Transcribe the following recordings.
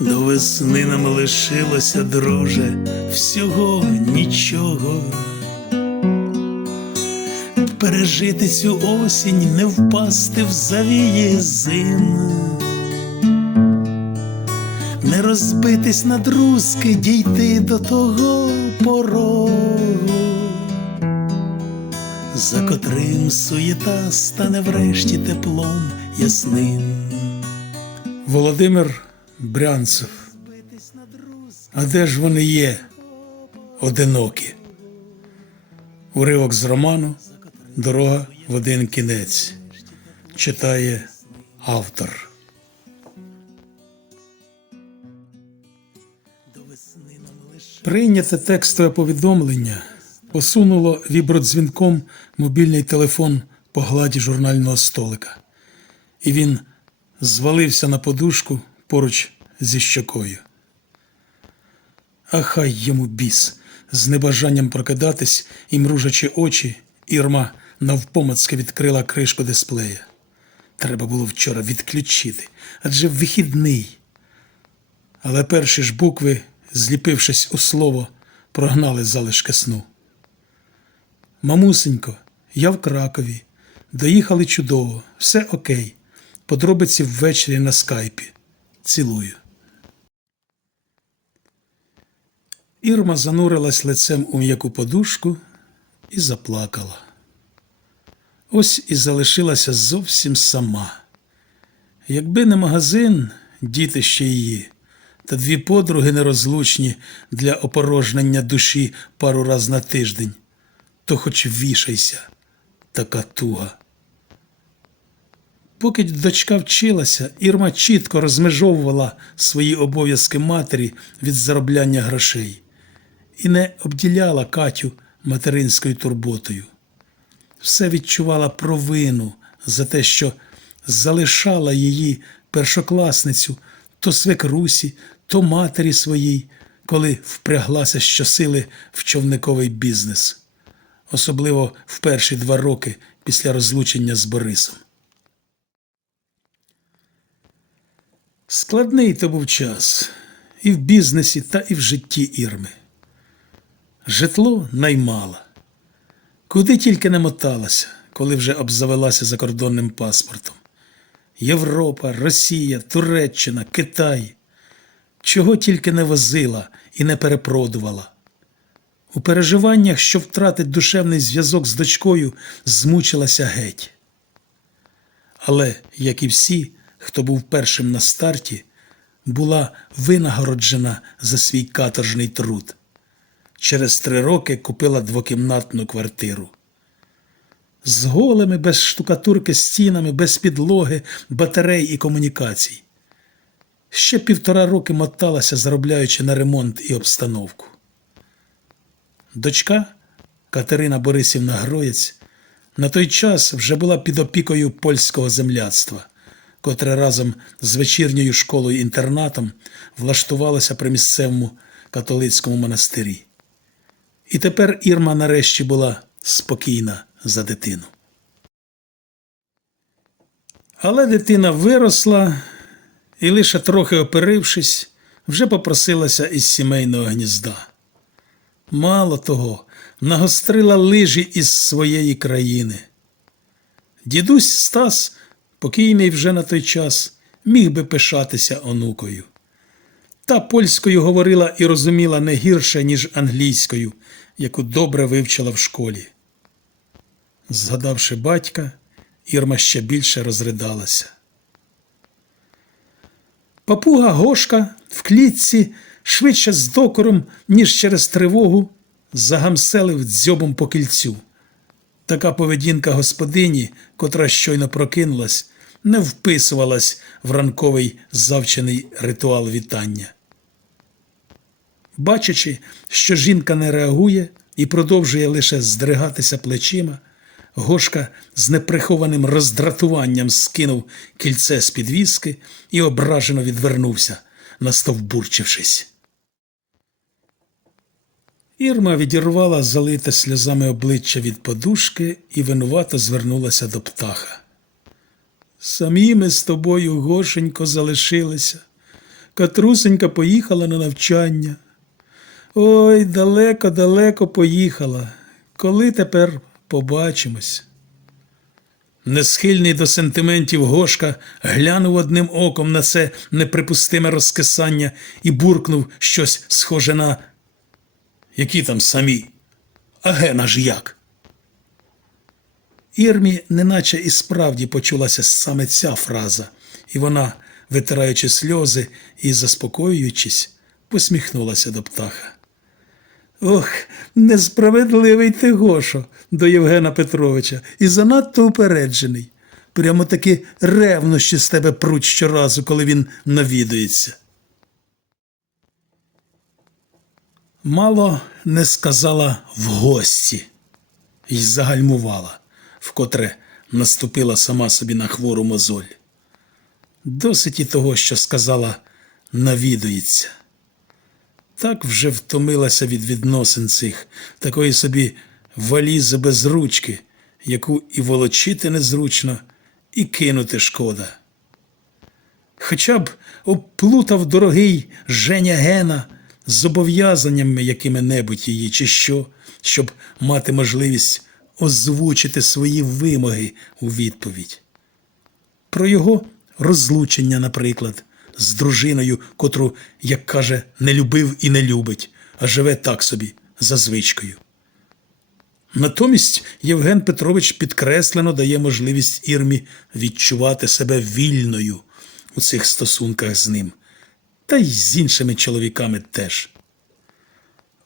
До весни нам лишилося, друже, всього нічого. Пережити цю осінь, не впасти в завії зим, не розбитись на друзки, дійти до того порогу, за котрим суєта стане врешті теплом ясним. Володимир Брянцев. А де ж вони є, одинокі? Уривок з роману Дорога в один кінець. Читає автор. Прийняте текстове повідомлення посунуло вібродзвінком мобільний телефон по гладі журнального столика, і він звалився на подушку поруч зі щокою. А хай йому біс, з небажанням прокидатись і мружачи очі, Ірма навпомацьки відкрила кришку дисплея. Треба було вчора відключити, адже вихідний. Але перші ж букви, зліпившись у слово, прогнали залишки сну. Мамусенько, я в Кракові. Доїхали чудово, все окей. Подробиці ввечері на скайпі. Цілую. Ірма занурилась лицем у м'яку подушку і заплакала. Ось і залишилася зовсім сама. Якби не магазин, діти ще її, та дві подруги нерозлучні для опорожнення душі пару раз на тиждень, то хоч вішайся, така туга. Поки дочка вчилася, Ірма чітко розмежовувала свої обов'язки матері від заробляння грошей і не обділяла Катю материнською турботою. Все відчувала провину за те, що залишала її першокласницю то свекрусі, то матері своїй, коли впряглася щосили в човниковий бізнес, особливо в перші два роки після розлучення з Борисом. Складний то був час і в бізнесі, та і в житті Ірми. Житло наймала. Куди тільки не моталася, коли вже обзавелася закордонним паспортом. Європа, Росія, Туреччина, Китай. Чого тільки не возила і не перепродувала. У переживаннях, що втратить душевний зв'язок з дочкою, змучилася геть. Але, як і всі, хто був першим на старті, була винагороджена за свій каторжний труд. Через три роки купила двокімнатну квартиру. З голими, без штукатурки стінами, без підлоги, батарей і комунікацій. Ще півтора роки моталася, заробляючи на ремонт і обстановку. Дочка Катерина Борисівна Гроєць на той час вже була під опікою польського земляцтва, котре разом з вечірньою школою інтернатом влаштувалося при місцевому католицькому монастирі. І тепер Ірма нарешті була спокійна за дитину. Але дитина виросла і, лише трохи оперившись, вже попросилася із сімейного гнізда. Мало того, нагострила лижі із своєї країни. Дідусь Стас, покійний вже на той час, міг би пишатися онукою. Та польською говорила і розуміла не гірше, ніж англійською, яку добре вивчила в школі. Згадавши батька, Ірма ще більше розридалася. Папуга Гошка в клітці швидше з докором, ніж через тривогу, загамселив дзьобом по кільцю. Така поведінка господині, котра щойно прокинулась, не вписувалась в ранковий завчений ритуал вітання. Бачачи, що жінка не реагує і продовжує лише здригатися плечима, Гошка з неприхованим роздратуванням скинув кільце з підвіски і ображено відвернувся, настовбурчившись. Ірма відірвала залите сльозами обличчя від подушки і винувато звернулася до птаха. Самі ми з тобою, Гошенько, залишилися. Катрусенька поїхала на навчання. Ой, далеко-далеко поїхала. Коли тепер побачимось? Несхильний до сентиментів Гошка глянув одним оком на це неприпустиме розкисання і буркнув щось схоже на які там самі. А гена ж як? Ірмі неначе і справді почулася саме ця фраза, і вона, витираючи сльози і заспокоюючись, посміхнулася до птаха. Ох, несправедливий ти Гошо до Євгена Петровича і занадто упереджений. Прямо таки ревнощі з тебе пруть щоразу, коли він навідується. Мало не сказала в гості й загальмувала, вкотре наступила сама собі на хвору мозоль. Досить і того, що сказала навідується. Так вже втомилася від відносин цих, такої собі валізи без ручки, яку і волочити незручно, і кинути шкода. Хоча б обплутав дорогий Женя Гена зобов'язаннями якими-небудь її, чи що, щоб мати можливість озвучити свої вимоги у відповідь. Про його розлучення, наприклад, з дружиною, котру, як каже, не любив і не любить, а живе так собі, за звичкою. Натомість Євген Петрович підкреслено дає можливість Ірмі відчувати себе вільною у цих стосунках з ним, та й з іншими чоловіками теж.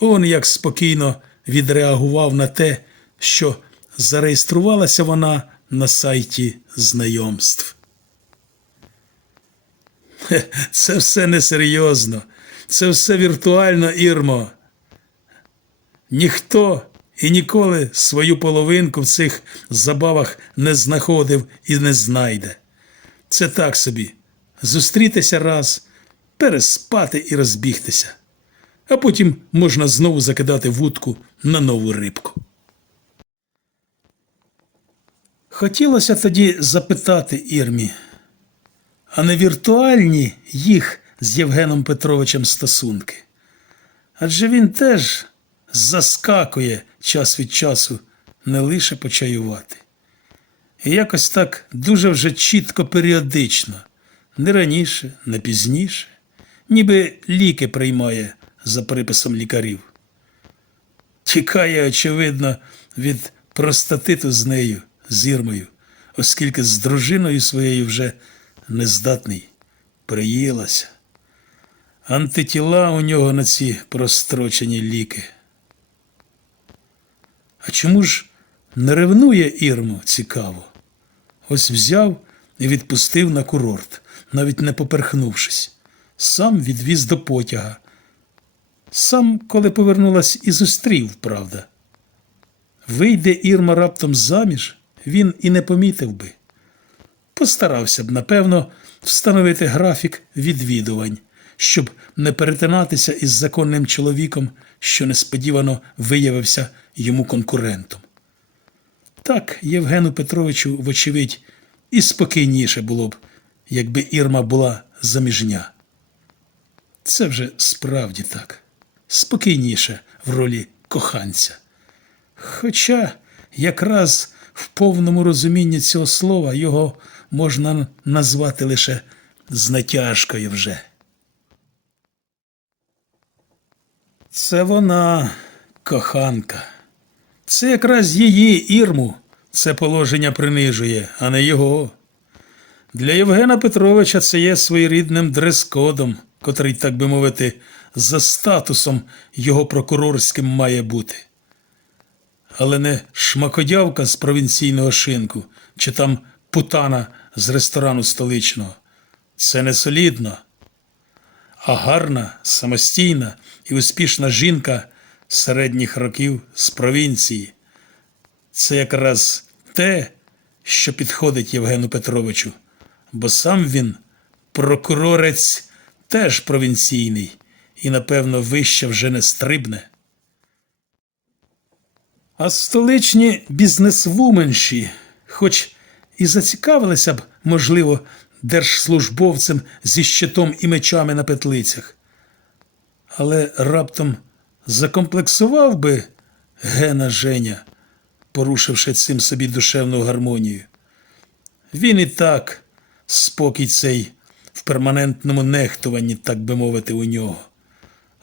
Он як спокійно відреагував на те, що зареєструвалася вона на сайті знайомств. Це все несерйозно, це все віртуально, Ірмо. Ніхто і ніколи свою половинку в цих забавах не знаходив і не знайде. Це так собі зустрітися раз, переспати і розбігтися, а потім можна знову закидати вудку на нову рибку. Хотілося тоді запитати Ірмі, а не віртуальні їх з Євгеном Петровичем стосунки. Адже він теж заскакує час від часу не лише почаювати. І якось так дуже вже чітко періодично, не раніше, не пізніше, ніби ліки приймає за приписом лікарів. Тікає, очевидно, від простатиту з нею, з Ірмою, оскільки з дружиною своєю вже нездатний, приїлася. Антитіла у нього на ці прострочені ліки. А чому ж не ревнує Ірму цікаво? Ось взяв і відпустив на курорт, навіть не поперхнувшись. Сам відвіз до потяга. Сам, коли повернулась, і зустрів, правда. Вийде Ірма раптом заміж, він і не помітив би. Постарався б, напевно, встановити графік відвідувань, щоб не перетинатися із законним чоловіком, що несподівано виявився йому конкурентом. Так Євгену Петровичу, вочевидь, і спокійніше було б, якби Ірма була заміжня. Це вже справді так, спокійніше в ролі коханця. Хоча якраз в повному розумінні цього слова його можна назвати лише з натяжкою вже. Це вона, коханка. Це якраз її Ірму це положення принижує, а не його. Для Євгена Петровича це є своєрідним дрес-кодом, котрий, так би мовити, за статусом його прокурорським має бути. Але не шмакодявка з провінційного шинку чи там путана з ресторану столичного. Це не солідно. А гарна, самостійна і успішна жінка середніх років з провінції. Це якраз те, що підходить Євгену Петровичу, бо сам він прокурорець теж провінційний і, напевно, вище вже не стрибне. А столичні бізнесвуменші, хоч і зацікавилися б, можливо, держслужбовцем зі щитом і мечами на петлицях. Але раптом закомплексував би Гена Женя, порушивши цим собі душевну гармонію. Він і так спокій цей в перманентному нехтуванні, так би мовити, у нього.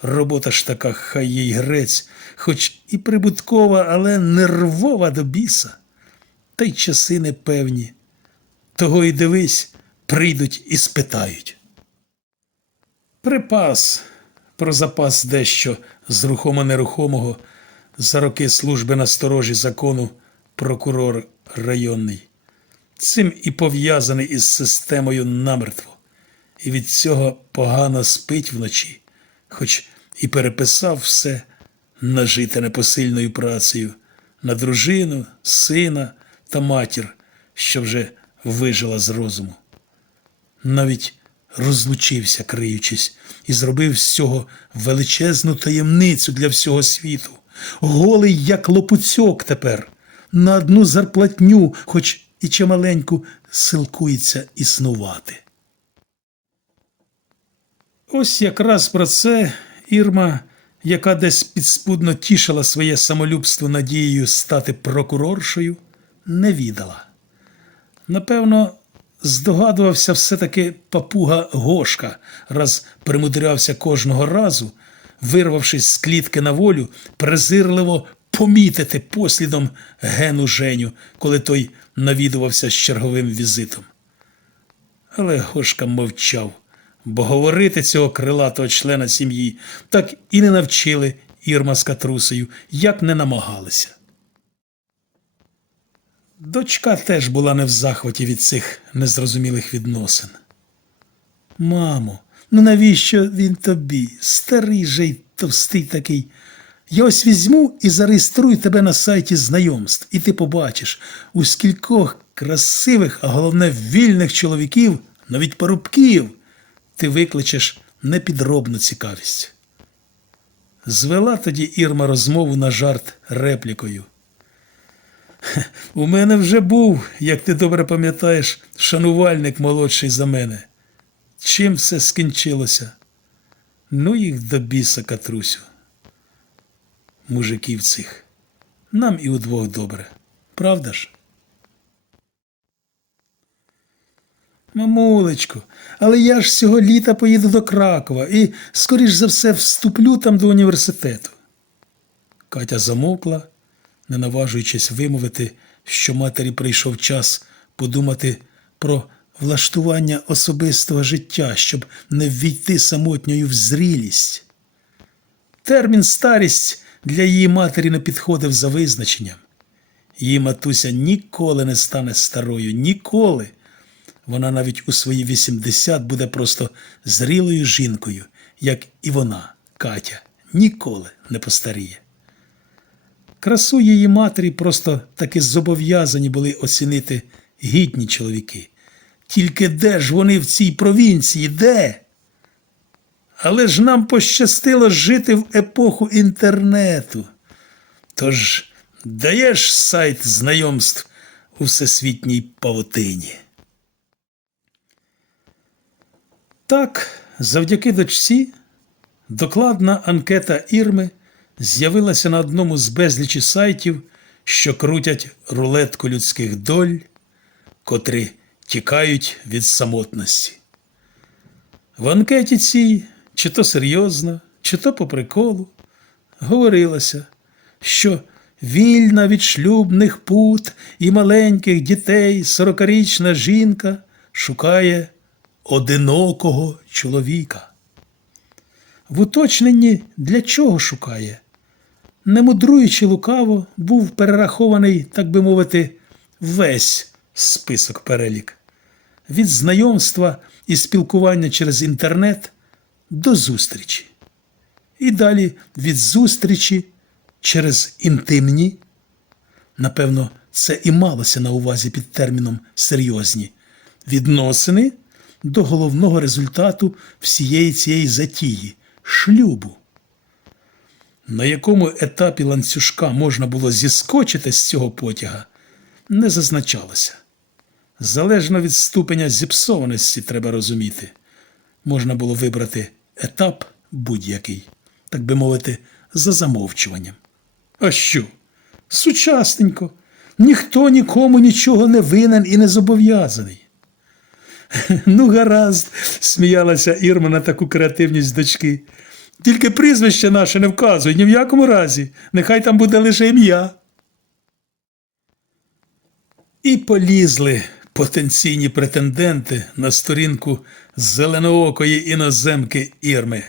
Робота ж така, хай їй грець, хоч і прибуткова, але нервова до біса. Та й часи непевні. Того й дивись, прийдуть і спитають. Припас про запас дещо з рухомо нерухомого за роки служби на сторожі закону прокурор районний. Цим і пов'язаний із системою намертво, і від цього погано спить вночі, хоч і переписав все нажите непосильною працею на дружину, сина та матір, що вже вижила з розуму. Навіть розлучився, криючись, і зробив з цього величезну таємницю для всього світу. Голий, як лопуцьок тепер, на одну зарплатню, хоч і чималеньку, силкується існувати. Ось якраз про це Ірма, яка десь підспудно тішила своє самолюбство надією стати прокуроршою, не відала. Напевно, здогадувався все-таки папуга Гошка, раз примудрявся кожного разу, вирвавшись з клітки на волю, презирливо помітити послідом Гену Женю, коли той навідувався з черговим візитом. Але Гошка мовчав, бо говорити цього крилатого члена сім'ї так і не навчили Ірма з Катрусею, як не намагалися. Дочка теж була не в захваті від цих незрозумілих відносин. Мамо, ну навіщо він тобі? Старий же й товстий такий. Я ось візьму і зареєструю тебе на сайті знайомств, і ти побачиш, у скількох красивих, а головне вільних чоловіків, навіть парубків, ти викличеш непідробну цікавість. Звела тоді Ірма розмову на жарт реплікою. У мене вже був, як ти добре пам'ятаєш, шанувальник молодший за мене. Чим все скінчилося? Ну їх до біса, Катрусю. Мужиків цих. Нам і удвох добре. Правда ж? Мамулечко, але я ж цього літа поїду до Кракова і, скоріш за все, вступлю там до університету. Катя замовкла, не наважуючись вимовити, що матері прийшов час подумати про влаштування особистого життя, щоб не ввійти самотньою в зрілість. Термін старість для її матері не підходив за визначенням. Її матуся ніколи не стане старою, ніколи. Вона навіть у свої 80 буде просто зрілою жінкою, як і вона, Катя, ніколи не постаріє. Красу її матері просто таки зобов'язані були оцінити гідні чоловіки. Тільки де ж вони в цій провінції? Де? Але ж нам пощастило жити в епоху інтернету. Тож даєш сайт знайомств у всесвітній павутині. Так, завдяки дочці, докладна анкета Ірми з'явилася на одному з безлічі сайтів, що крутять рулетку людських доль, котрі тікають від самотності. В анкеті цій, чи то серйозно, чи то по приколу, говорилося, що вільна від шлюбних пут і маленьких дітей сорокарічна жінка шукає одинокого чоловіка. В уточненні для чого шукає? Не мудруючи лукаво, був перерахований, так би мовити, весь список перелік. Від знайомства і спілкування через інтернет до зустрічі. І далі від зустрічі через інтимні. Напевно, це і малося на увазі під терміном серйозні відносини до головного результату всієї цієї затії шлюбу. На якому етапі ланцюжка можна було зіскочити з цього потяга, не зазначалося. Залежно від ступеня зіпсованості треба розуміти. Можна було вибрати етап будь-який, так би мовити, за замовчуванням. А що? Сучасненько. Ніхто нікому нічого не винен і не зобов'язаний. Ну, гаразд, сміялася Ірма на таку креативність дочки. Тільки прізвище наше не вказуй ні в якому разі. Нехай там буде лише ім'я. І полізли потенційні претенденти на сторінку зеленоокої іноземки Ірми.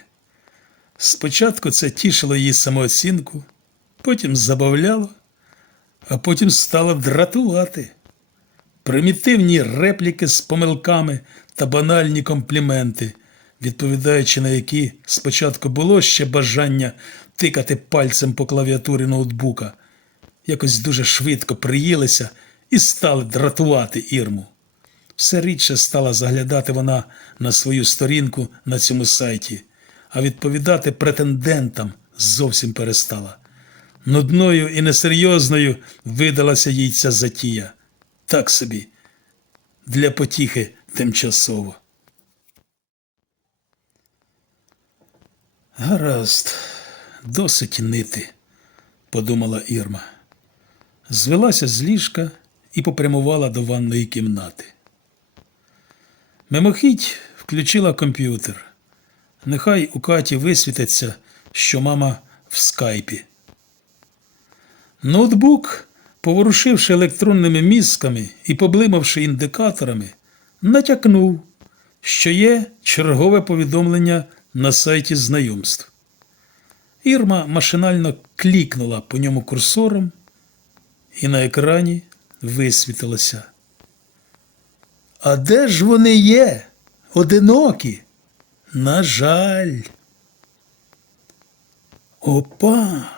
Спочатку це тішило її самооцінку, потім забавляло, а потім стало дратувати. Примітивні репліки з помилками та банальні компліменти, відповідаючи на які спочатку було ще бажання тикати пальцем по клавіатурі ноутбука, якось дуже швидко приїлися і стали дратувати Ірму. Все рідше стала заглядати вона на свою сторінку на цьому сайті, а відповідати претендентам зовсім перестала. Нудною і несерйозною видалася їй ця затія. Так собі, для потіхи тимчасово. Гаразд, досить нити, подумала Ірма. Звелася з ліжка і попрямувала до ванної кімнати. Мимохідь включила комп'ютер. Нехай у Каті висвітиться, що мама в скайпі. Ноутбук, поворушивши електронними мізками і поблимавши індикаторами, натякнув, що є чергове повідомлення на сайті знайомств. Ірма машинально клікнула по ньому курсором, і на екрані висвітилося. А де ж вони є? Одинокі? На жаль. Опа,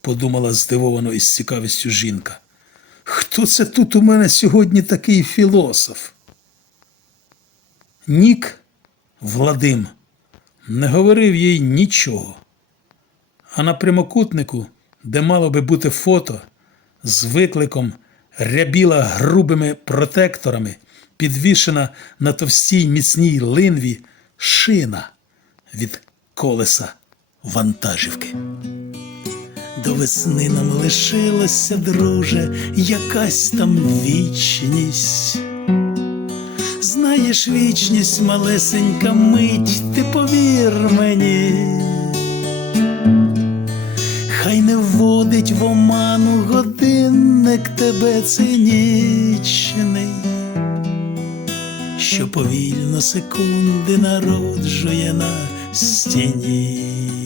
подумала здивовано із цікавістю жінка. Хто це тут у мене сьогодні такий філософ? Нік Владим не говорив їй нічого. А на прямокутнику, де мало би бути фото, з викликом рябіла грубими протекторами, підвішена на товстій міцній линві шина від колеса вантажівки. До весни нам лишилося, друже, якась там вічність. Знаєш, вічність, малесенька мить, ти повір мені. Хай не вводить в оману годинник тебе цинічний, що повільно секунди народжує на стіні.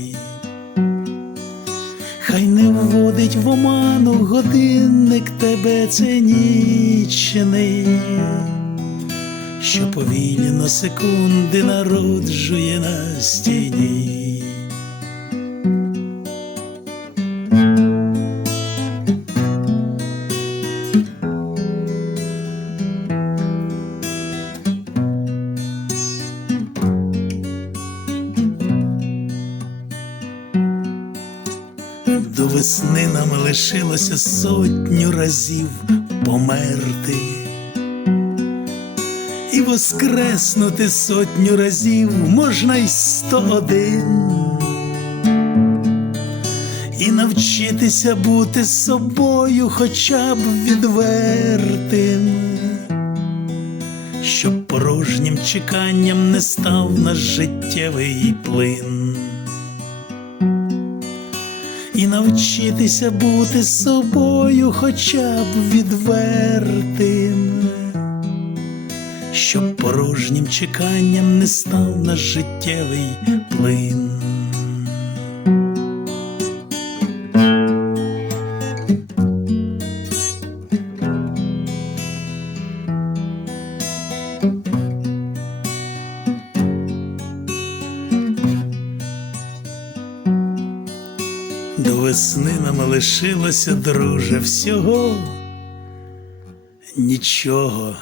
Вводить в оману годинник тебе цинічний, що повільно секунди народжує на стіні. До весни нам лишилося сотню разів померти. І воскреснути сотню разів можна й сто один, і навчитися бути собою хоча б відвертим, щоб порожнім чеканням не став наш життєвий плин навчитися бути собою хоча б відвертим, щоб порожнім чеканням не став наш життєвий плин. Лишилося, друже, всього нічого.